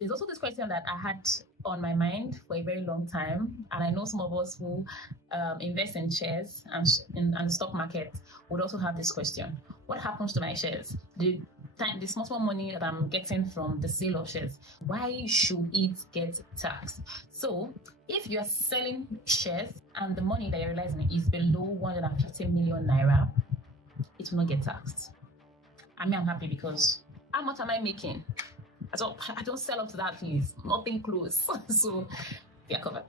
There's also this question that I had on my mind for a very long time, and I know some of us who invest in shares and the stock market would also have this question: what happens to my shares? The small money that I'm getting from the sale of shares, why should it get taxed? So, if you are selling shares and the money that you're realizing is below 150 million naira, it will not get taxed. I'm happy because how much am I making? I don't sell up to that, please. Nothing close. So you're covered.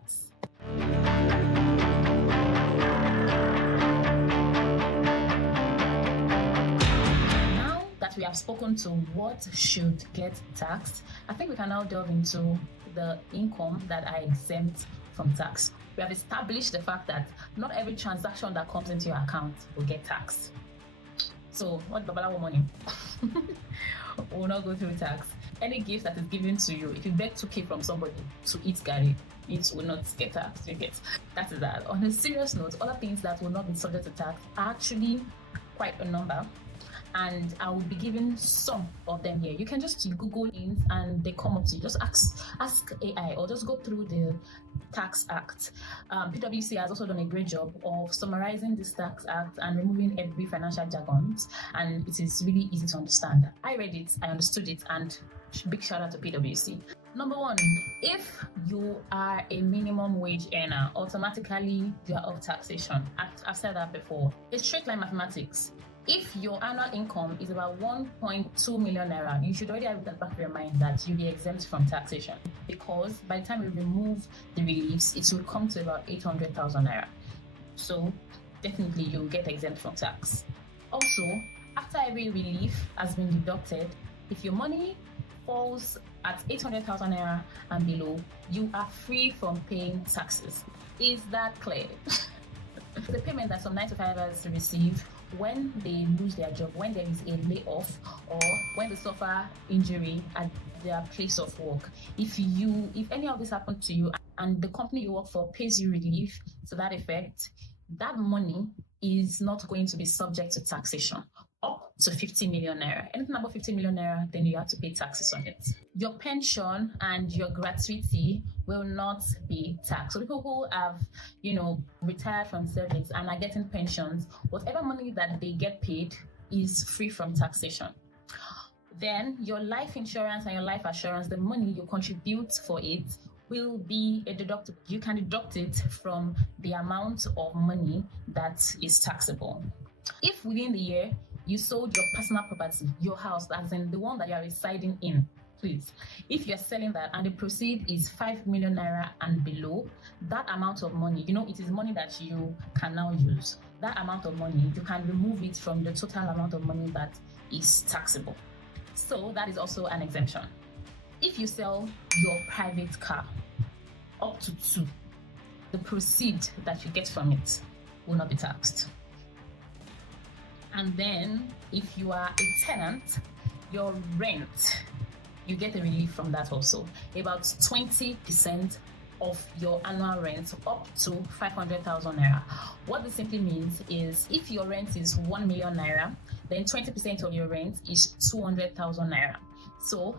Now that we have spoken to what should get taxed, I think we can now delve into the income that are exempt from tax. We have established the fact that not every transaction that comes into your account will get taxed. So what Babalawo money will not go through tax. Any gift that is given to you, if you beg 2K from somebody to eat gari, it will not get taxed. You get that is that. On a serious note, other things that will not be subject to tax are actually quite a number, and I will be giving some of them here. You can just Google it and they come up to you. Just ask AI or just go through the Tax Act. PwC has also done a great job of summarizing this Tax Act and removing every financial jargon, and it is really easy to understand. I read it, I understood it, and big shout out to PwC. Number one, if you are a minimum wage earner, automatically you are off taxation. I've said that before. It's straight line mathematics. If your annual income is about 1.2 million naira, you should already have that back of your mind that you'll be exempt from taxation, because by the time you remove the reliefs, it will come to about 800,000 naira. So definitely you'll get exempt from tax. Also, after every relief has been deducted, if your money falls at 800,000 naira and below, you are free from paying taxes. Is that clear? The payment that some 9-to-5ers receive when they lose their job, when there is a layoff, or when they suffer injury at their place of work. If any of this happened to you and the company you work for pays you relief to that effect, that money is not going to be subject to taxation up to 50 million naira. Anything above 50 million naira, then you have to pay taxes on it. Your pension and your gratuity will not be taxed. So people who have, retired from service and are getting pensions, whatever money that they get paid is free from taxation. Then your life insurance and your life assurance, the money you contribute for it will be a deductible. You can deduct it from the amount of money that is taxable. If within the year you sold your personal property, your house, as in the one that you are residing in, please, if you're selling that and the proceed is 5 million naira and below, that amount of money, it is money that you can now use. That amount of money, you can remove it from the total amount of money that is taxable. So that is also an exemption. If you sell your private car up to 2, the proceed that you get from it will not be taxed. And then if you are a tenant, your rent, you get a relief from that also. About 20% of your annual rent up to 500,000 naira. What this simply means is if your rent is 1 million naira, then 20% of your rent is 200,000 naira. So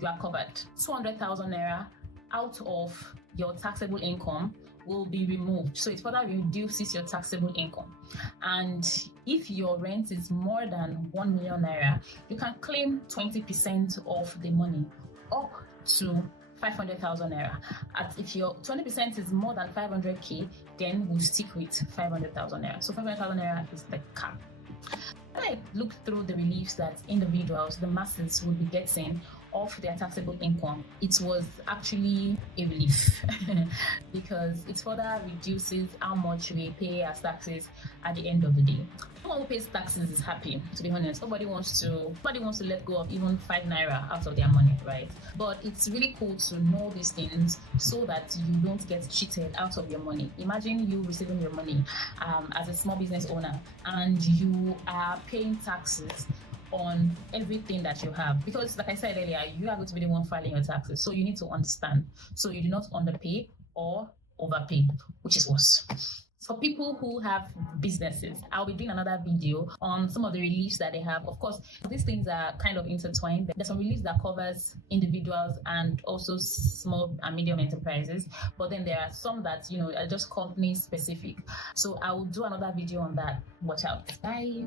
you are covered. 200,000 naira out of your taxable income will be removed. So it further reduces your taxable income. And if your rent is more than 1 million naira, you can claim 20% of the money up to 500,000 naira. If your 20% is more than 500k, then we'll stick with 500,000 naira. So 500,000 naira is the cap. When I looked through the reliefs that individuals, the masses, would be getting off their taxable income, it was actually a relief because it further reduces how much we pay as taxes at the end of the day. No one who pays taxes is happy, to be honest. Nobody wants to let go of even 5 naira out of their money, right? But it's really cool to know these things so that you don't get cheated out of your money. Imagine you receiving your money as a small business owner and you are paying taxes on everything that you have, because like I said earlier, you are going to be the one filing your taxes, so you need to understand so you do not underpay or overpay, which is worse. For people who have businesses, I'll be doing another video on some of the reliefs that they have. Of course, these things are kind of intertwined. There's some reliefs that covers individuals and also small and medium enterprises, but then there are some that are just company specific. So I will do another video on that. Watch out. Bye.